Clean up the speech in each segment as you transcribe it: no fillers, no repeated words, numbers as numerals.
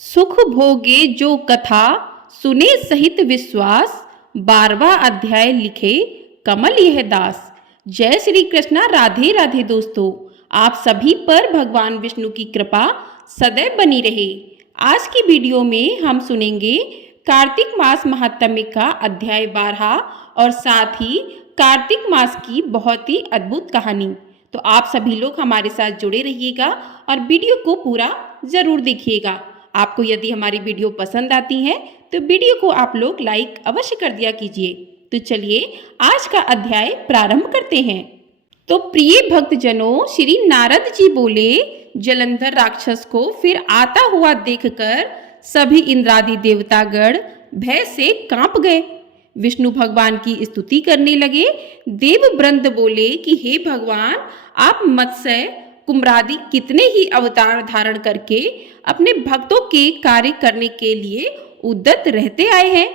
सुख भोगे जो कथा सुने सहित विश्वास 12वां अध्याय लिखे कमल यह दास। जय श्री कृष्णा। राधे राधे दोस्तों, आप सभी पर भगवान विष्णु की कृपा सदैव बनी रहे। आज की वीडियो में हम सुनेंगे कार्तिक मास महात्म्य का अध्याय 12 और साथ ही कार्तिक मास की बहुत ही अद्भुत कहानी। तो आप सभी लोग हमारे साथ जुड़े रहिएगा और वीडियो को पूरा जरूर देखिएगा। आपको यदि हमारी वीडियो पसंद आती है तो वीडियो को आप लोग लाइक अवश्य कर दिया कीजिए। तो चलिए आज का अध्याय प्रारंभ करते हैं। तो प्रिय भक्तजनों, श्री नारद जी बोले, जलंधर राक्षस को फिर आता हुआ देखकर सभी इंद्रादि देवतागण भय से कांप गए। विष्णु भगवान की स्तुति करने लगे। देववृंद बोले कि हे भगवान, आप मत्स्य कुम्भरादि कितने ही अवतार धारण करके अपने भक्तों के कार्य करने के लिए उद्यत रहते आए हैं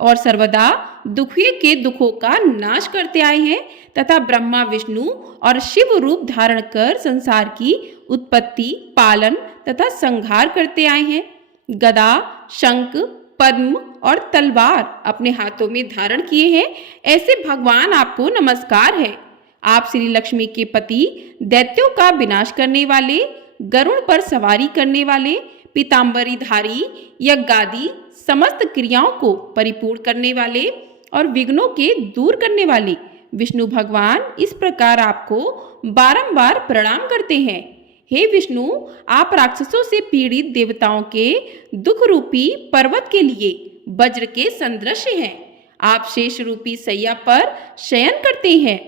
और सर्वदा दुखियों के दुखों का नाश करते आए हैं तथा ब्रह्मा विष्णु और शिव रूप धारण कर संसार की उत्पत्ति, पालन तथा संहार करते आए हैं। गदा, शंख, पद्म और तलवार अपने हाथों में धारण किए हैं। ऐसे भगवान आपको नमस्कार है। आप श्री लक्ष्मी के पति, दैत्यों का विनाश करने वाले, गरुड़ पर सवारी करने वाले, पीताम्बरीधारी, यज्ञादि समस्त क्रियाओं को परिपूर्ण करने वाले और विघ्नों के दूर करने वाले विष्णु भगवान इस प्रकार आपको बारंबार प्रणाम करते हैं। हे विष्णु, आप राक्षसों से पीड़ित देवताओं के दुख रूपी पर्वत के लिए वज्र के सदृश हैं। आप शेष रूपी सैया पर शयन करते हैं।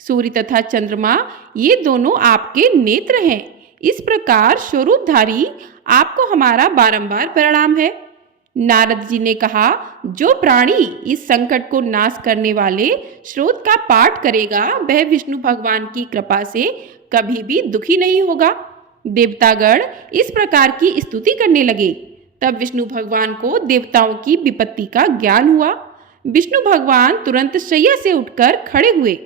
सूर्य तथा चंद्रमा ये दोनों आपके नेत्र हैं। इस प्रकार स्वरूपधारी आपको हमारा बारंबार प्रणाम है। नारद जी ने कहा, जो प्राणी इस संकट को नाश करने वाले स्रोत का पाठ करेगा वह विष्णु भगवान की कृपा से कभी भी दुखी नहीं होगा। देवतागण इस प्रकार की स्तुति करने लगे। तब विष्णु भगवान को देवताओं की विपत्ति का ज्ञान हुआ। विष्णु भगवान तुरंत शैया से उठकर खड़े हुए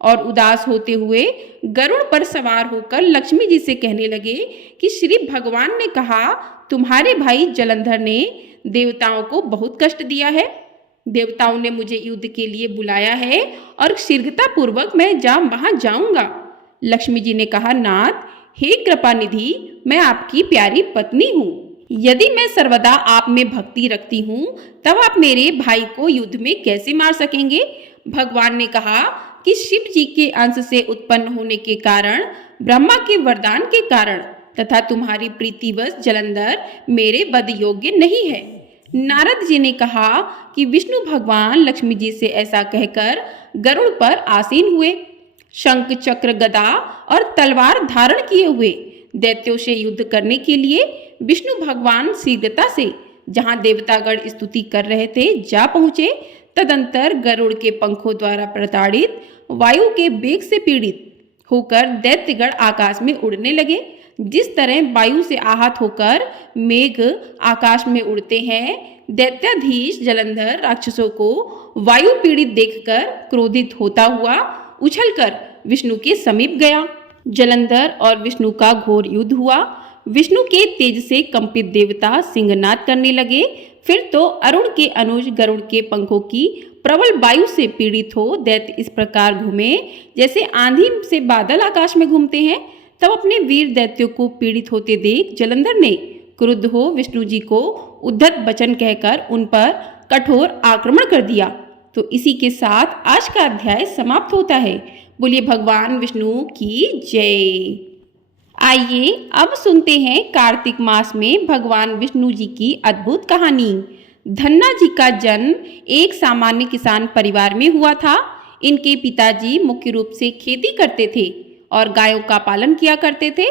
और उदास होते हुए गरुड़ पर सवार होकर लक्ष्मी जी से कहने लगे कि श्री भगवान ने कहा, तुम्हारे भाई जलंधर ने देवताओं को बहुत कष्ट दिया है। देवताओं ने मुझे युद्ध के लिए बुलाया है और शीघ्रता पूर्वक मैं वहां जाऊंगा। लक्ष्मी जी ने कहा, नाथ, हे कृपा निधि, मैं आपकी प्यारी पत्नी हूँ। यदि मैं सर्वदा आप में भक्ति रखती हूँ तब आप मेरे भाई को युद्ध में कैसे मार सकेंगे। भगवान ने कहा कि शिव जी के अंश से उत्पन्न होने के कारण, ब्रह्मा के वरदान के कारण तथा तुम्हारी प्रीतिवश जलंधर मेरे वध योग्य नहीं है। नारद जी ने कहा कि विष्णु भगवान लक्ष्मी जी से ऐसा कहकर गरुड़ पर आसीन हुए, शंख, चक्र, गदा और तलवार धारण किए हुए दैत्यों से युद्ध करने के लिए विष्णु भगवान शीघ्रता से जहां देवतागण स्तुति कर रहे थे जा पहुंचे। तदंतर गरुड़ के पंखों द्वारा प्रताड़ित, वायु के वेग से पीड़ित होकर दैत्यगण आकाश में उड़ने लगे। जिस तरह वायु से आहत होकर मेघ आकाश में उड़ते हैं, दैत्याधीश जलंधर राक्षसों को वायु पीड़ित देखकर क्रोधित होता हुआ उछलकर विष्णु के समीप गया। जलंधर और विष्णु का घोर युद्ध हुआ। विष्णु के तेज से कंपित देवता सिंहनाद करने लगे। फिर तो अरुण के अनुज गरुड़ के पंखों की प्रबल वायु से पीड़ित हो दैत्य इस प्रकार घूमे जैसे आंधी से बादल आकाश में घूमते हैं। तब अपने वीर दैत्यों को पीड़ित होते देख जलंधर ने क्रुद्ध हो विष्णु जी को उद्धत वचन कहकर उन पर कठोर आक्रमण कर दिया। तो इसी के साथ आज का अध्याय समाप्त होता है। बोलिए भगवान विष्णु की जय। आइए अब सुनते हैं कार्तिक मास में भगवान विष्णु जी की अद्भुत कहानी। धन्ना जी का जन्म एक सामान्य किसान परिवार में हुआ था। इनके पिताजी मुख्य रूप से खेती करते थे और गायों का पालन किया करते थे।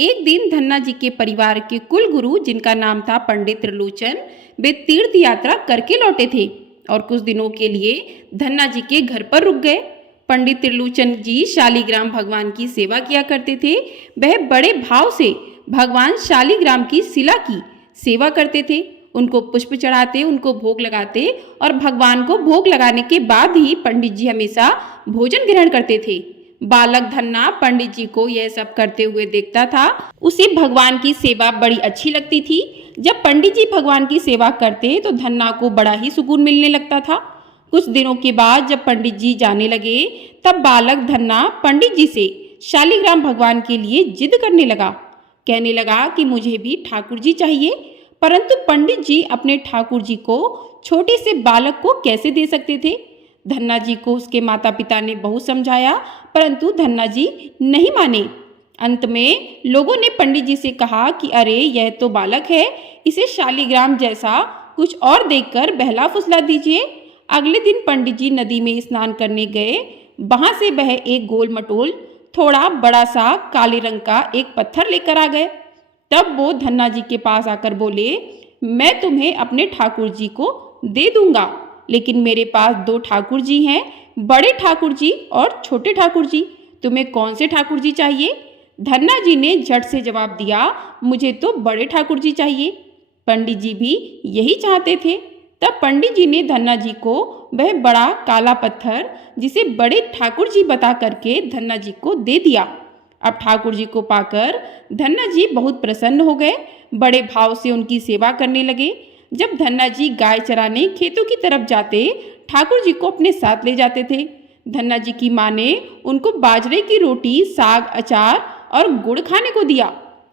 एक दिन धन्ना जी के परिवार के कुल गुरु, जिनका नाम था पंडित त्रिलोचन, वे तीर्थ यात्रा करके लौटे थे और कुछ दिनों के लिए धन्ना जी के घर पर रुक गए। पंडित त्रिलोचन जी शालिग्राम भगवान की सेवा किया करते थे। वह बड़े भाव से भगवान शालिग्राम की शिला की सेवा करते थे। उनको पुष्प चढ़ाते, उनको भोग लगाते और भगवान को भोग लगाने के बाद ही पंडित जी हमेशा भोजन ग्रहण करते थे। बालक धन्ना पंडित जी को यह सब करते हुए देखता था। उसे भगवान की सेवा बड़ी अच्छी लगती थी। जब पंडित जी भगवान की सेवा करते तो धन्ना को बड़ा ही सुकून मिलने लगता था। कुछ दिनों के बाद जब पंडित जी जाने लगे तब बालक धन्ना पंडित जी से शालिग्राम भगवान के लिए जिद करने लगा। कहने लगा कि मुझे भी ठाकुर जी चाहिए, परंतु पंडित जी अपने ठाकुर जी को छोटे से बालक को कैसे दे सकते थे। धन्ना जी को उसके माता पिता ने बहुत समझाया, परंतु धन्ना जी नहीं माने। अंत में लोगों ने पंडित जी से कहा कि अरे यह तो बालक है, इसे शालिग्राम जैसा कुछ और देकर बहला फुसला दीजिए। अगले दिन पंडित जी नदी में स्नान करने गए। वहां से वह एक गोल मटोल थोड़ा बड़ा सा काले रंग का एक पत्थर लेकर आ गए। तब वो धन्ना जी के पास आकर बोले, मैं तुम्हें अपने ठाकुर जी को दे दूंगा, लेकिन मेरे पास दो ठाकुर जी हैं, बड़े ठाकुर जी और छोटे ठाकुर जी। तुम्हें कौन से ठाकुर जी चाहिए? धन्ना जी ने झट से जवाब दिया, मुझे तो बड़े ठाकुर जी चाहिए। पंडित जी भी यही चाहते थे। तब पंडित जी ने धन्ना जी को वह बड़ा काला पत्थर, जिसे बड़े ठाकुर जी बता करके धन्ना जी को दे दिया। अब ठाकुर जी को पाकर धन्ना जी बहुत प्रसन्न हो गए, बड़े भाव से उनकी सेवा करने लगे। जब धन्ना जी गाय चराने खेतों की तरफ जाते, ठाकुर जी को अपने साथ ले जाते थे। धन्ना जी की माँ ने उनको बाजरे की रोटी, साग, अचार और गुड़ खाने को दिया।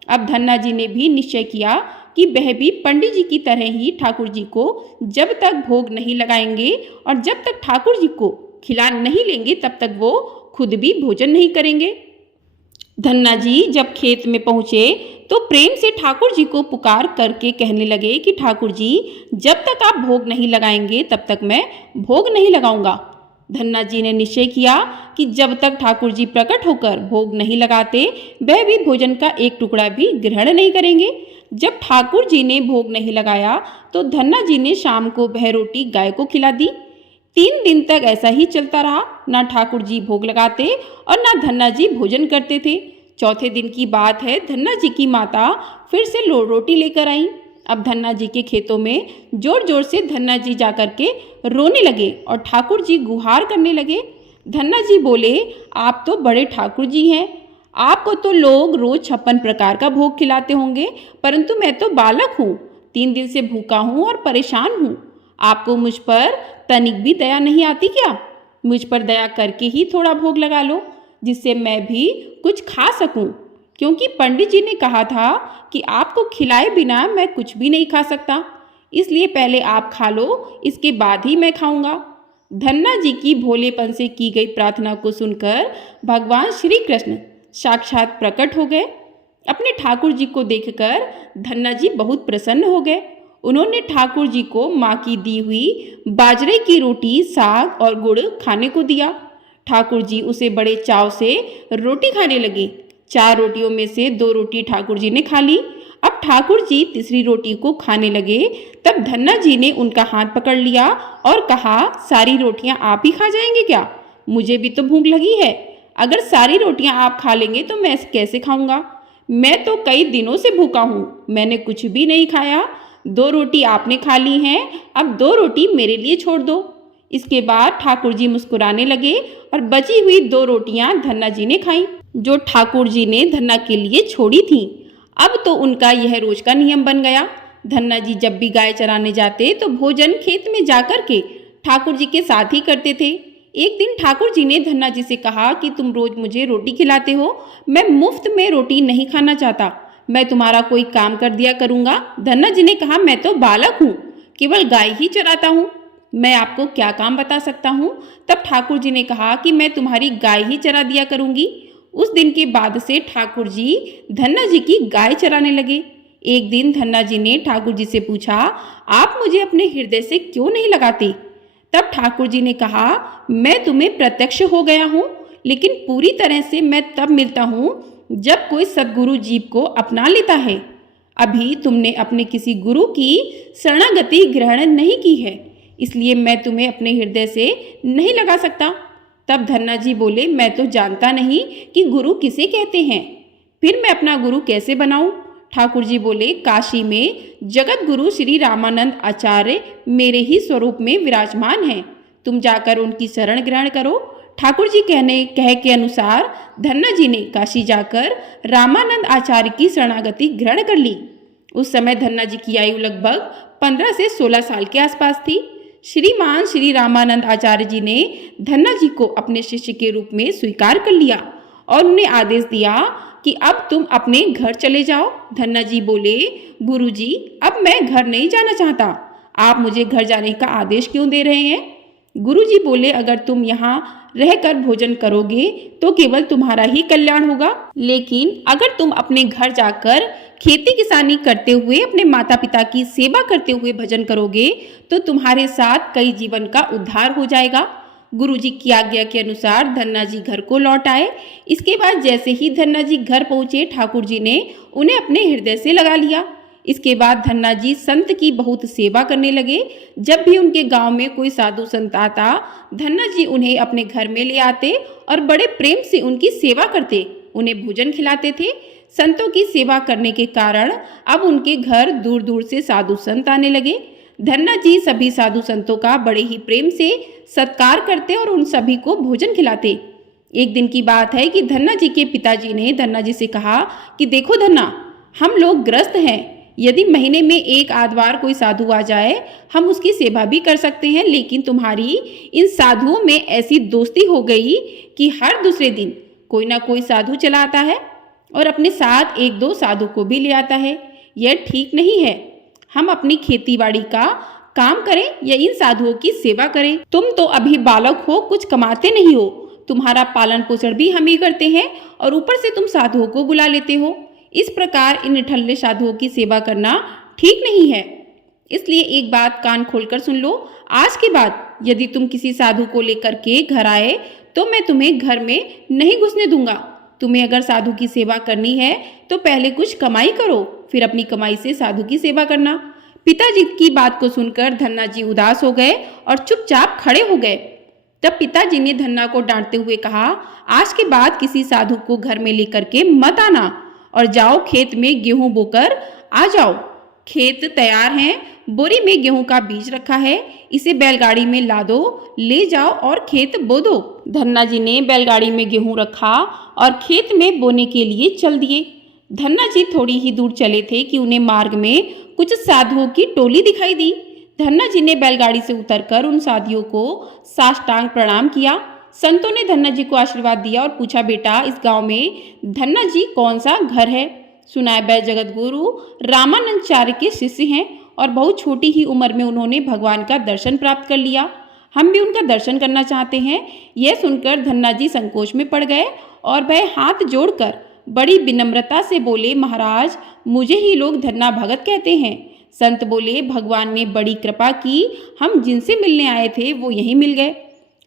अब धन्ना जी ने भी निश्चय किया कि वह भी पंडित जी की तरह ही ठाकुर जी को जब तक भोग नहीं लगाएंगे और जब तक ठाकुर जी को खिला नहीं लेंगे तब तक वो खुद भी भोजन नहीं करेंगे। धन्ना जी जब खेत में पहुंचे तो प्रेम से ठाकुर जी को पुकार करके कहने लगे कि ठाकुर जी, जब तक आप भोग नहीं लगाएंगे तब तक मैं भोग नहीं लगाऊंगा। धन्ना जी ने निश्चय किया कि जब तक ठाकुर जी प्रकट होकर भोग नहीं लगाते वह भी भोजन का एक टुकड़ा भी ग्रहण नहीं करेंगे। जब ठाकुर जी ने भोग नहीं लगाया तो धन्ना जी ने शाम को वह रोटी गाय को खिला दी। 3 दिन तक ऐसा ही चलता रहा। ना ठाकुर जी भोग लगाते और ना धन्ना जी भोजन करते थे। चौथे दिन की बात है, धन्ना जी की माता फिर से रोटी लेकर आई। अब धन्ना जी के खेतों में जोर जोर से धन्ना जी जाकर के रोने लगे और ठाकुर जी गुहार करने लगे। धन्ना जी बोले, आप तो बड़े ठाकुर जी हैं, आपको तो लोग रोज 56 प्रकार का भोग खिलाते होंगे, परंतु मैं तो बालक हूँ, 3 दिन से भूखा हूँ और परेशान हूँ। आपको मुझ पर तनिक भी दया नहीं आती क्या? मुझ पर दया करके ही थोड़ा भोग लगा लो, जिससे मैं भी कुछ खा सकूं, क्योंकि पंडित जी ने कहा था कि आपको खिलाए बिना मैं कुछ भी नहीं खा सकता। इसलिए पहले आप खा लो, इसके बाद ही मैं खाऊंगा। धन्ना जी की भोलेपन से की गई प्रार्थना को सुनकर भगवान श्री कृष्ण साक्षात प्रकट हो गए। अपने ठाकुर जी को देखकर धन्ना जी बहुत प्रसन्न हो गए। उन्होंने ठाकुर जी को माँ की दी हुई बाजरे की रोटी, साग और गुड़ खाने को दिया। ठाकुर जी उसे बड़े चाव से रोटी खाने लगे। 4 रोटियों में से 2 रोटी ठाकुर जी ने खा ली। अब ठाकुर जी तीसरी रोटी को खाने लगे। तब धन्ना जी ने उनका हाथ पकड़ लिया और कहा, सारी रोटियां आप ही खा जाएंगे क्या? मुझे भी तो भूख लगी है। अगर सारी रोटियां आप खा लेंगे तो मैं कैसे खाऊंगा? मैं तो कई दिनों से भूखा हूँ, मैंने कुछ भी नहीं खाया। 2 रोटी आपने खा ली हैं, अब 2 रोटी मेरे लिए छोड़ दो। इसके बाद ठाकुर जी मुस्कुराने लगे और बची हुई 2 रोटियां धन्ना जी ने खाई, जो ठाकुर जी ने धन्ना के लिए छोड़ी थीं। अब तो उनका यह रोज का नियम बन गया। धन्ना जी जब भी गाय चराने जाते तो भोजन खेत में जाकर के ठाकुर जी के साथ ही करते थे। एक दिन ठाकुर जी ने धन्ना जी से कहा कि तुम रोज मुझे रोटी खिलाते हो, मैं मुफ्त में रोटी नहीं खाना चाहता, मैं तुम्हारा कोई काम कर दिया करूँगा। धन्ना जी ने कहा, मैं तो बालक हूँ, केवल गाय ही चराता हूँ, मैं आपको क्या काम बता सकता हूँ। तब ठाकुर जी ने कहा कि मैं तुम्हारी गाय ही चरा दिया करूँगी। उस दिन के बाद से ठाकुर जी धन्ना जी की गाय चराने लगे। एक दिन धन्ना जी ने ठाकुर जी से पूछा, आप मुझे अपने हृदय से क्यों नहीं लगाते? तब ठाकुर जी ने कहा, मैं तुम्हें प्रत्यक्ष हो गया हूँ, लेकिन पूरी तरह से मैं तब मिलता हूँ जब कोई सद्गुरु जीव को अपना लेता है। अभी तुमने अपने किसी गुरु की शरणागति ग्रहण नहीं की है, इसलिए मैं तुम्हें अपने हृदय से नहीं लगा सकता। तब धन्ना जी बोले, मैं तो जानता नहीं कि गुरु किसे कहते हैं, फिर मैं अपना गुरु कैसे बनाऊं? ठाकुर जी बोले, काशी में जगत गुरु श्री रामानंद आचार्य मेरे ही स्वरूप में विराजमान हैं, तुम जाकर उनकी शरण ग्रहण करो। ठाकुर जी कह के अनुसार धन्ना जी ने काशी जाकर रामानंद आचार्य की शरणागति ग्रहण कर ली। उस समय धन्ना जी की आयु लगभग 15 से 16 साल के आसपास थी। श्रीमान श्री रामानंद आचार्य जी ने धन्ना जी को अपने शिष्य के रूप में स्वीकार कर लिया और उन्हें आदेश दिया कि अब तुम अपने घर चले जाओ। धन्ना जी बोले, गुरुजी, अब मैं घर नहीं जाना चाहता, आप मुझे घर जाने का आदेश क्यों दे रहे हैं? गुरुजी बोले, अगर तुम यहाँ रहकर भोजन करोगे तो केवल तुम्हारा ही कल्याण होगा, लेकिन अगर तुम अपने घर जाकर खेती किसानी करते हुए अपने माता पिता की सेवा करते हुए भजन करोगे तो तुम्हारे साथ कई जीवन का उद्धार हो जाएगा। गुरुजी की आज्ञा के अनुसार धन्ना जी घर को लौट आए। इसके बाद जैसे ही धन्ना जी घर पहुंचे, ठाकुर जी ने उन्हें अपने हृदय से लगा लिया। इसके बाद धन्ना जी संत की बहुत सेवा करने लगे। जब भी उनके गांव में कोई साधु संत आता, धन्ना जी उन्हें अपने घर में ले आते और बड़े प्रेम से उनकी सेवा करते, उन्हें भोजन खिलाते थे। संतों की सेवा करने के कारण अब उनके घर दूर दूर से साधु संत आने लगे। धन्ना जी सभी साधु संतों का बड़े ही प्रेम से सत्कार करते और उन सभी को भोजन खिलाते। एक दिन की बात है कि धन्ना जी के पिताजी ने धन्ना जी से कहा कि देखो धन्ना, हम लोग ग्रस्त हैं, यदि महीने में एक आधवार कोई साधु आ जाए हम उसकी सेवा भी कर सकते हैं, लेकिन तुम्हारी इन साधुओं में ऐसी दोस्ती हो गई कि हर दूसरे दिन कोई ना कोई साधु चला आता है और अपने साथ एक दो साधु को भी ले आता है। यह ठीक नहीं है। हम अपनी खेतीबाड़ी का काम करें या इन साधुओं की सेवा करें। तुम तो अभी बालक हो, कुछ कमाते नहीं हो, तुम्हारा पालन पोषण भी हम ही करते हैं और ऊपर से तुम साधुओं को बुला लेते हो। इस प्रकार इन निठल्ले साधुओं की सेवा करना ठीक नहीं है। इसलिए एक बात कान खोलकर सुन लो, आज के बाद यदि तुम किसी साधु को लेकर के घर आए तो मैं तुम्हें घर में नहीं घुसने दूंगा। तुम्हें अगर साधु की सेवा करनी है तो पहले कुछ कमाई करो, फिर अपनी कमाई से साधु की सेवा करना। पिताजी की बात को सुनकर धन्ना जी उदास हो गए और चुपचाप खड़े हो गए। तब पिताजी ने धन्ना को डांटते हुए कहा, आज के बाद किसी साधु को घर में लेकर के मत आना और जाओ खेत में गेहूं बोकर आ जाओ। खेत तैयार हैं, बोरी में गेहूं का बीज रखा है, इसे बैलगाड़ी में लादो, ले जाओ और खेत बो दो। धन्ना जी ने बैलगाड़ी में गेहूं रखा और खेत में बोने के लिए चल दिए। धन्ना जी थोड़ी ही दूर चले थे कि उन्हें मार्ग में कुछ साधुओं की टोली दिखाई दी। धन्ना जी ने बैलगाड़ी से उतरकर उन साधुओं को साष्टांग प्रणाम किया। संतों ने धन्ना जी को आशीर्वाद दिया और पूछा, बेटा इस गांव में धन्ना जी कौन सा घर है? सुना है वह जगत गुरु रामानंदाचार्य के शिष्य हैं और बहुत छोटी ही उम्र में उन्होंने भगवान का दर्शन प्राप्त कर लिया। हम भी उनका दर्शन करना चाहते हैं। यह सुनकर धन्ना जी संकोच में पड़ गए और वह हाथ जोड़कर बड़ी विनम्रता से बोले, महाराज मुझे ही लोग धन्ना भगत कहते हैं। संत बोले, भगवान ने बड़ी कृपा की, हम जिनसे मिलने आए थे वो यहीं मिल गए।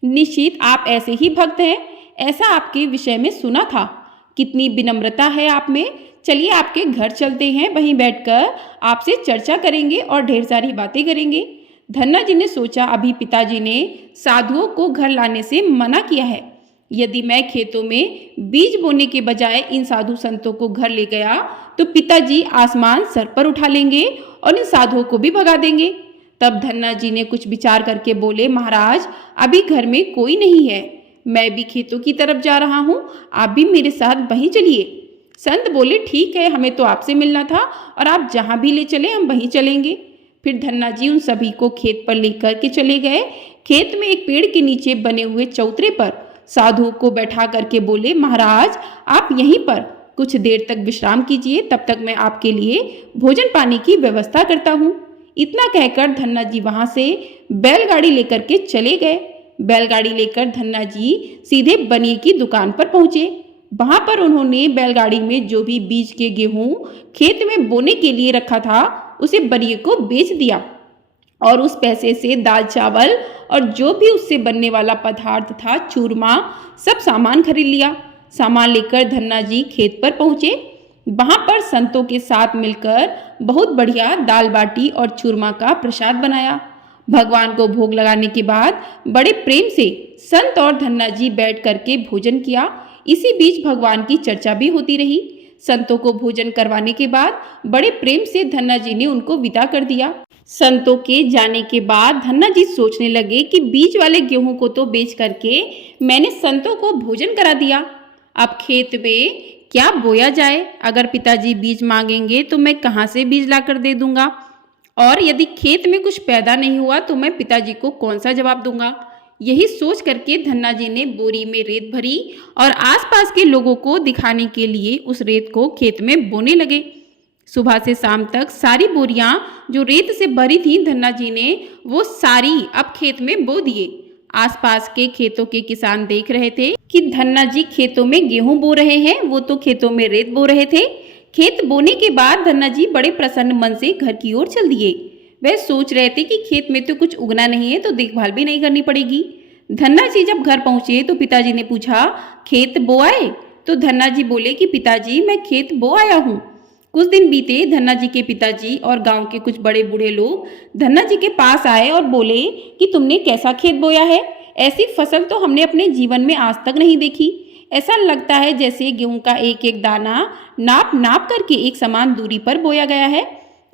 निश्चित आप ऐसे ही भक्त हैं, ऐसा आपके विषय में सुना था। कितनी विनम्रता है आप में। चलिए आपके घर चलते हैं, वहीं बैठकर आपसे चर्चा करेंगे और ढेर सारी बातें करेंगे। धन्ना जी ने सोचा, अभी पिताजी ने साधुओं को घर लाने से मना किया है, यदि मैं खेतों में बीज बोने के बजाय इन साधु संतों को घर ले गया तो पिताजी आसमान सर पर उठा लेंगे और इन साधुओं को भी भगा देंगे। तब धन्ना जी ने कुछ विचार करके बोले, महाराज अभी घर में कोई नहीं है, मैं भी खेतों की तरफ जा रहा हूँ, आप भी मेरे साथ वहीं चलिए। संत बोले, ठीक है, हमें तो आपसे मिलना था और आप जहाँ भी ले चले हम वहीं चलेंगे। फिर धन्ना जी उन सभी को खेत पर लेकर के चले गए। खेत में एक पेड़ के नीचे बने हुए चौतरे पर साधुओं को बैठा करके बोले, महाराज आप यहीं पर कुछ देर तक विश्राम कीजिए, तब तक मैं आपके लिए भोजन पानी की व्यवस्था करता हूँ। इतना कहकर धन्ना जी वहां से बैलगाड़ी लेकर के चले गए। बैलगाड़ी लेकर धन्ना जी सीधे बनिए की दुकान पर पहुंचे। वहां पर उन्होंने बैलगाड़ी में जो भी बीज के गेहूं खेत में बोने के लिए रखा था उसे बनिए को बेच दिया और उस पैसे से दाल चावल और जो भी उससे बनने वाला पदार्थ था, चूरमा, सब सामान खरीद लिया। सामान लेकर धन्ना जी खेत पर पहुंचे। वहां पर संतों के साथ मिलकर बहुत बढ़िया दाल बाटी और चूरमा का प्रसाद बनाया। भगवान को भोग लगाने के बाद बड़े प्रेम से संत और धन्ना जी बैठ करके भोजन किया। इसी बीच भगवान की चर्चा भी होती रही। संतों को भोजन करवाने के बाद बड़े प्रेम से धन्ना जी ने उनको विदा कर दिया। संतों के जाने के बाद धन्ना जी सोचने लगे कि बीज वाले गेहूं को तो बेच करके मैंने संतों को भोजन करा दिया, अब खेत में क्या बोया जाए? अगर पिताजी बीज मांगेंगे तो मैं कहाँ से बीज लाकर दे दूंगा? और यदि खेत में कुछ पैदा नहीं हुआ तो मैं पिताजी को कौन सा जवाब दूंगा? यही सोच करके धन्ना जी ने बोरी में रेत भरी और आसपास के लोगों को दिखाने के लिए उस रेत को खेत में बोने लगे। सुबह से शाम तक सारी बोरियां जो रेत से भरी थी धन्ना जी ने वो सारी अब खेत में बो दिए। आसपास के खेतों के किसान देख रहे थे कि धन्ना जी खेतों में गेहूं बो रहे हैं, वो तो खेतों में रेत बो रहे थे। खेत बोने के बाद धन्ना जी बड़े प्रसन्न मन से घर की ओर चल दिए। वह सोच रहे थे कि खेत में तो कुछ उगना नहीं है तो देखभाल भी नहीं करनी पड़ेगी। धन्ना जी जब घर पहुंचे तो पिताजी ने पूछा, खेत बो आए? तो धन्ना जी बोले कि पिताजी मैं खेत बो आया हूँ। कुछ दिन बीते, धन्ना जी के पिताजी और गांव के कुछ बड़े बूढ़े लोग धन्ना जी के पास आए और बोले कि तुमने कैसा खेत बोया है? ऐसी फसल तो हमने अपने जीवन में आज तक नहीं देखी। ऐसा लगता है जैसे गेहूं का एक एक दाना नाप नाप करके एक समान दूरी पर बोया गया है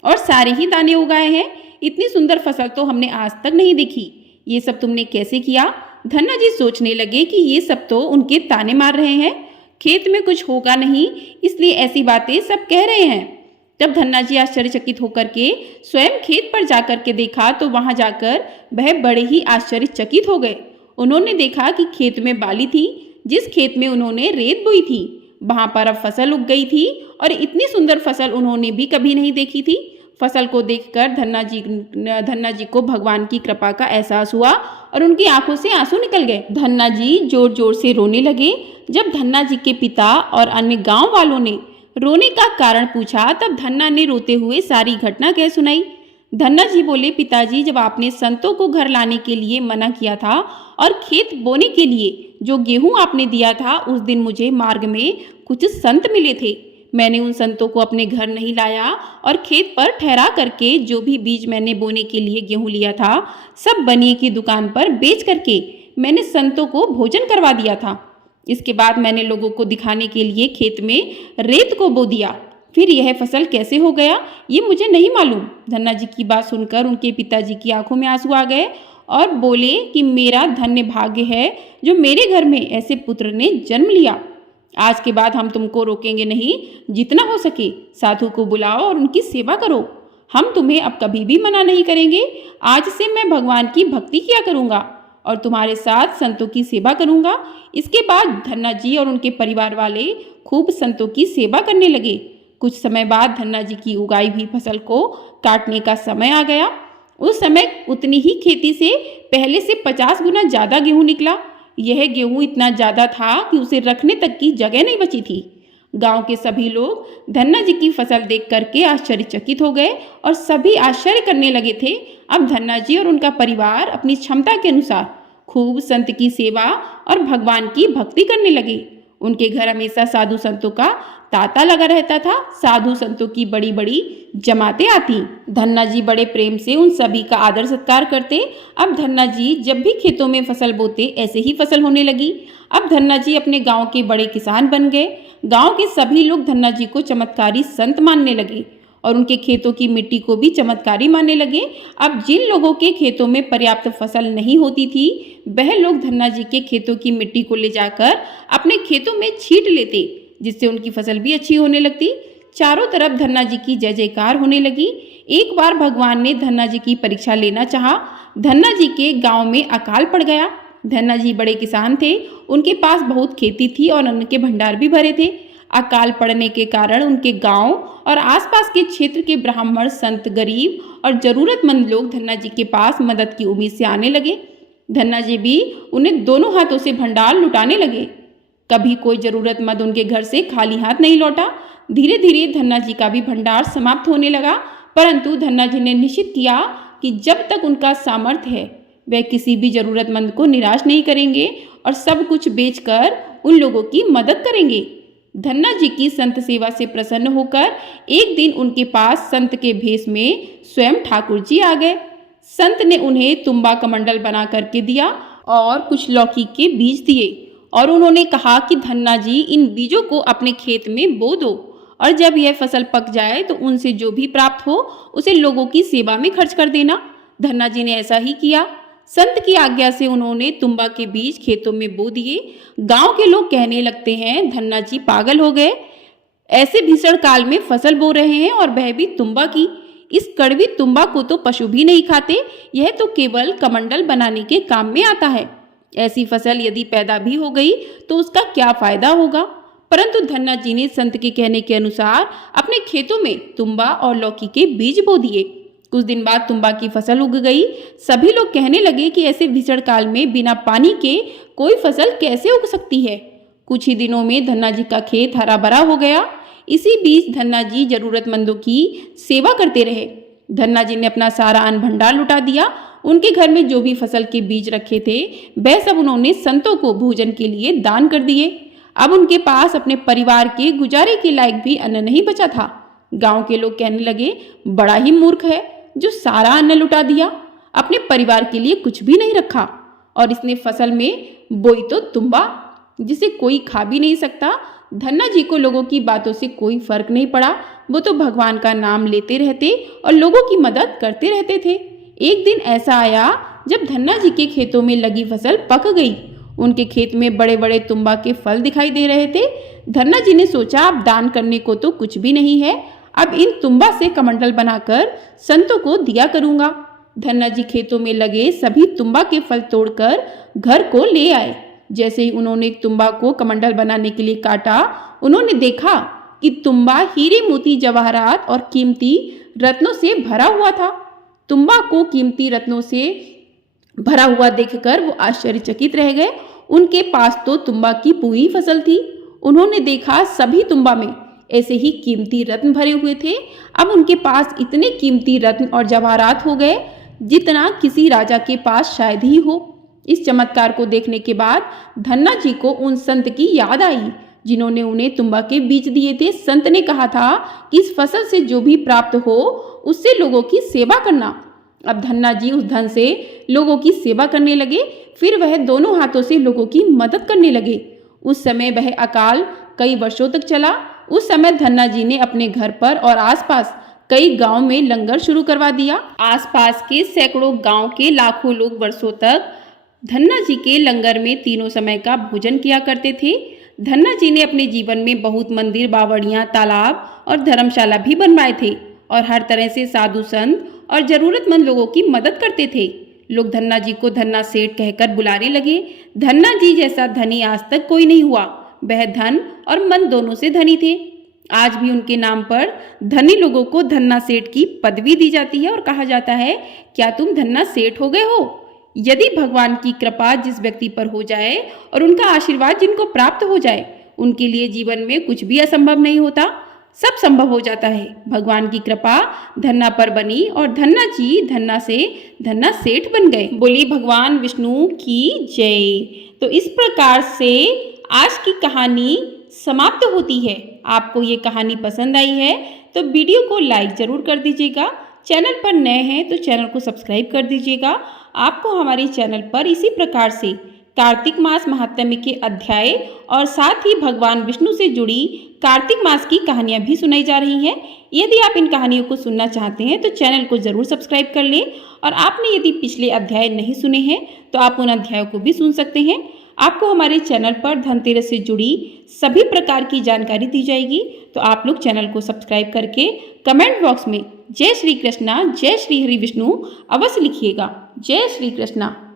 और सारे ही दाने उगाए हैं। इतनी सुंदर फसल तो हमने आज तक नहीं देखी। ये सब तुमने कैसे किया? धन्ना जी सोचने लगे कि ये सब तो उनके ताने मार रहे हैं। खेत में कुछ होगा नहीं इसलिए ऐसी बातें सब कह रहे हैं। जब धन्ना जी आश्चर्यचकित होकर के स्वयं खेत पर जाकर के देखा तो वहां जाकर वह बड़े ही आश्चर्यचकित हो गए। उन्होंने देखा कि खेत में बाली थी। जिस खेत में उन्होंने रेत बोई थी वहां पर अब फसल उग गई थी और इतनी सुंदर फसल उन्होंने भी कभी नहीं देखी थी। फसल को देखकर धन्ना जी को भगवान की कृपा का एहसास हुआ और उनकी आंखों से आंसू निकल गए। धन्ना जी जोर जोर से रोने लगे। जब धन्ना जी के पिता और अन्य गांव वालों ने रोने का कारण पूछा तब धन्ना ने रोते हुए सारी घटना कह सुनाई। धन्ना जी बोले, पिताजी जब आपने संतों को घर लाने के लिए मना किया था और खेत बोने के लिए जो गेहूं आपने दिया था उस दिन मुझे मार्ग में कुछ संत मिले थे। मैंने उन संतों को अपने घर नहीं लाया और खेत पर ठहरा करके जो भी बीज मैंने बोने के लिए गेहूं लिया था सब बनिए की दुकान पर बेच करके मैंने संतों को भोजन करवा दिया था। इसके बाद मैंने लोगों को दिखाने के लिए खेत में रेत को बो दिया। फिर यह फसल कैसे हो गया ये मुझे नहीं मालूम। धन्ना जी की बात सुनकर उनके पिताजी की आंखों में आंसू आ गए और बोले कि मेरा धन्य भाग्य है जो मेरे घर में ऐसे पुत्र ने जन्म लिया। आज के बाद हम तुमको रोकेंगे नहीं। जितना हो सके साधु को बुलाओ और उनकी सेवा करो। हम तुम्हें अब कभी भी मना नहीं करेंगे। आज से मैं भगवान की भक्ति किया करूँगा और तुम्हारे साथ संतों की सेवा करूँगा। इसके बाद धन्ना जी और उनके परिवार वाले खूब संतों की सेवा करने लगे। कुछ समय बाद धन्ना जी की उगाई हुई फसल को काटने का समय आ गया। उस समय उतनी ही खेती से पहले से 50 गुना ज़्यादा गेहूं निकला। यह गेहूं इतना ज़्यादा था कि उसे रखने तक की जगह नहीं बची थी। गांव के सभी लोग धन्ना जी की फसल देख करके आश्चर्यचकित हो गए और सभी आश्चर्य करने लगे थे। अब धन्ना जी और उनका परिवार अपनी क्षमता के अनुसार खूब संत की सेवा और भगवान की भक्ति करने लगे। उनके घर हमेशा साधु संतों का तांता लगा रहता था। साधु संतों की बड़ी बड़ी जमातें आती। धन्ना जी बड़े प्रेम से उन सभी का आदर सत्कार करते। अब धन्ना जी जब भी खेतों में फसल बोते ऐसे ही फसल होने लगी। अब धन्ना जी अपने गांव के बड़े किसान बन गए। गांव के सभी लोग धन्ना जी को चमत्कारी संत मानने लगे और उनके खेतों की मिट्टी को भी चमत्कारी मानने लगे। अब जिन लोगों के खेतों में पर्याप्त फसल नहीं होती थी वह लोग धन्ना जी के खेतों की मिट्टी को ले जाकर अपने खेतों में छींट लेते, जिससे उनकी फसल भी अच्छी होने लगती। चारों तरफ धन्ना जी की जय जयकार होने लगी। एक बार भगवान ने धन्ना जी की परीक्षा लेना चाहा। धन्ना जी के गांव में अकाल पड़ गया। धन्ना जी बड़े किसान थे, उनके पास बहुत खेती थी और अन्न के भंडार भी भरे थे। अकाल पड़ने के कारण उनके गांव और आसपास के क्षेत्र के ब्राह्मण, संत, गरीब और जरूरतमंद लोग धन्ना जी के पास मदद की उम्मीद से आने लगे। धन्ना जी भी उन्हें दोनों हाथों से भंडार लुटाने लगे। कभी कोई जरूरतमंद उनके घर से खाली हाथ नहीं लौटा। धीरे धीरे धन्ना जी का भी भंडार समाप्त होने लगा, परंतु धन्ना जी ने निश्चित किया कि जब तक उनका सामर्थ्य है वे किसी भी जरूरतमंद को निराश नहीं करेंगे और सब कुछ बेचकर उन लोगों की मदद करेंगे। धन्ना जी की संत सेवा से प्रसन्न होकर एक दिन उनके पास संत के भेष में स्वयं ठाकुर जी आ गए। संत ने उन्हें तुम्बा कमंडल बना करके दिया और कुछ लौकी के बीज दिए और उन्होंने कहा कि धन्ना जी इन बीजों को अपने खेत में बो दो और जब यह फसल पक जाए तो उनसे जो भी प्राप्त हो उसे लोगों की सेवा में खर्च कर देना। धन्ना जी ने ऐसा ही किया। संत की आज्ञा से उन्होंने तुम्बा के बीज खेतों में बो दिए। गांव के लोग कहने लगते हैं धन्ना जी पागल हो गए। ऐसे भीषण काल में फसल बो रहे हैं और वह भी तुम्बा की। इस कड़वी तुम्बा को तो पशु भी नहीं खाते, यह तो केवल कमंडल बनाने के काम में आता है। ऐसी फसल यदि पैदा भी हो गई तो उसका क्या फायदा होगा। परंतु धन्ना जी ने संत के कहने के अनुसार अपने खेतों में तुम्बा और लौकी के बीज बो दिए। कुछ दिन बाद तुम्बा की फसल उग गई। सभी लोग कहने लगे कि ऐसे भीषण काल में बिना पानी के कोई फसल कैसे उग सकती है। कुछ ही दिनों में धन्ना जी का खेत हरा भरा हो गया। इसी बीच धन्ना जी जरूरतमंदों की सेवा करते रहे। धन्ना जी ने अपना सारा अन्न भंडार लुटा दिया। उनके घर में जो भी फसल के बीज रखे थे वह सब उन्होंने संतों को भोजन के लिए दान कर दिए। अब उनके पास अपने परिवार के गुजारे के लायक भी अन्न नहीं बचा था। गांव के लोग कहने लगे, बड़ा ही मूर्ख है जो सारा अन्न लुटा दिया, अपने परिवार के लिए कुछ भी नहीं रखा, और इसने फसल में बोई तो तुम्बा जिसे कोई खा भी नहीं सकता। धन्ना जी को लोगों की बातों से कोई फर्क नहीं पड़ा। वो तो भगवान का नाम लेते रहते और लोगों की मदद करते रहते थे। एक दिन ऐसा आया जब धन्ना जी के खेतों में लगी फसल पक गई। उनके खेत में बड़े बड़े तुम्बा के फल दिखाई दे रहे थे। धन्ना जी ने सोचा, अब दान करने को तो कुछ भी नहीं है, अब इन तुम्बा से कमंडल बनाकर संतों को दिया करूंगा। धन्ना जी खेतों में लगे सभी तुम्बा के फल तोड़कर घर को ले आए। जैसे ही उन्होंने एक तुम्बा को कमंडल बनाने के लिए काटा, उन्होंने देखा कि तुम्बा हीरे मोती जवाहरात और कीमती रत्नों से भरा हुआ था। तुम्बा को कीमती रत्नों से भरा हुआ देखकर वो आश्चर्यचकित रह गए। उनके पास तो तुम्बा की पूरी फसल थी। उन्होंने देखा सभी तुम्बा में ऐसे ही कीमती रत्न भरे हुए थे। अब उनके पास इतने कीमती रत्न और जवाहरात हो गए जितना किसी राजा के पास शायद ही हो। इस चमत्कार को देखने के बाद धन्ना जी को उन संत की याद आई जिन्होंने उन्हें तुम्बा के बीज दिए थे। संत ने कहा था कि इस फसल से जो भी प्राप्त हो उससे लोगों की सेवा करना। अब धन्ना जी उस धन से लोगों की सेवा करने लगे। फिर वह दोनों हाथों से लोगों की मदद करने लगे। उस समय वह अकाल कई वर्षों तक चला। उस समय धन्ना जी ने अपने घर पर और आसपास कई गांव में लंगर शुरू करवा दिया। आसपास के सैकड़ों गांव के लाखों लोग वर्षों तक धन्ना जी के लंगर में तीनों समय का भोजन किया करते थे। धन्ना जी ने अपने जीवन में बहुत मंदिर, बावड़ियाँ, तालाब और धर्मशाला भी बनवाए थे और हर तरह से साधु संत और जरूरतमंद लोगों की मदद करते थे। लोग धन्ना जी को धन्ना सेठ कहकर बुलाने लगे। धन्ना जी जैसा धनी आज तक कोई नहीं हुआ। वह धन और मन दोनों से धनी थे। आज भी उनके नाम पर धनी लोगों को धन्ना सेठ की पदवी दी जाती है और कहा जाता है, क्या तुम धन्ना सेठ हो गए हो? यदि भगवान की कृपा जिस व्यक्ति पर हो जाए और उनका आशीर्वाद जिनको प्राप्त हो जाए, उनके लिए जीवन में कुछ भी असंभव नहीं होता, सब संभव हो जाता है। भगवान की कृपा धन्ना पर बनी और धन्ना जी धन्ना से धन्ना सेठ बन गए। बोली भगवान विष्णु की जय। तो इस प्रकार से आज की कहानी समाप्त होती है। आपको ये कहानी पसंद आई है तो वीडियो को लाइक जरूर कर दीजिएगा। चैनल पर नए हैं तो चैनल को सब्सक्राइब कर दीजिएगा। आपको हमारे चैनल पर इसी प्रकार से कार्तिक मास महात्म्य के अध्याय और साथ ही भगवान विष्णु से जुड़ी कार्तिक मास की कहानियां भी सुनाई जा रही हैं। यदि आप इन कहानियों को सुनना चाहते हैं तो चैनल को जरूर सब्सक्राइब कर लें। और आपने यदि पिछले अध्याय नहीं सुने हैं तो आप उन अध्यायों को भी सुन सकते हैं। आपको हमारे चैनल पर धनतेरस से जुड़ी सभी प्रकार की जानकारी दी जाएगी। तो आप लोग चैनल को सब्सक्राइब करके कमेंट बॉक्स में जय श्री कृष्णा, जय श्री हरि विष्णु अवश्य लिखिएगा। जय श्री कृष्णा।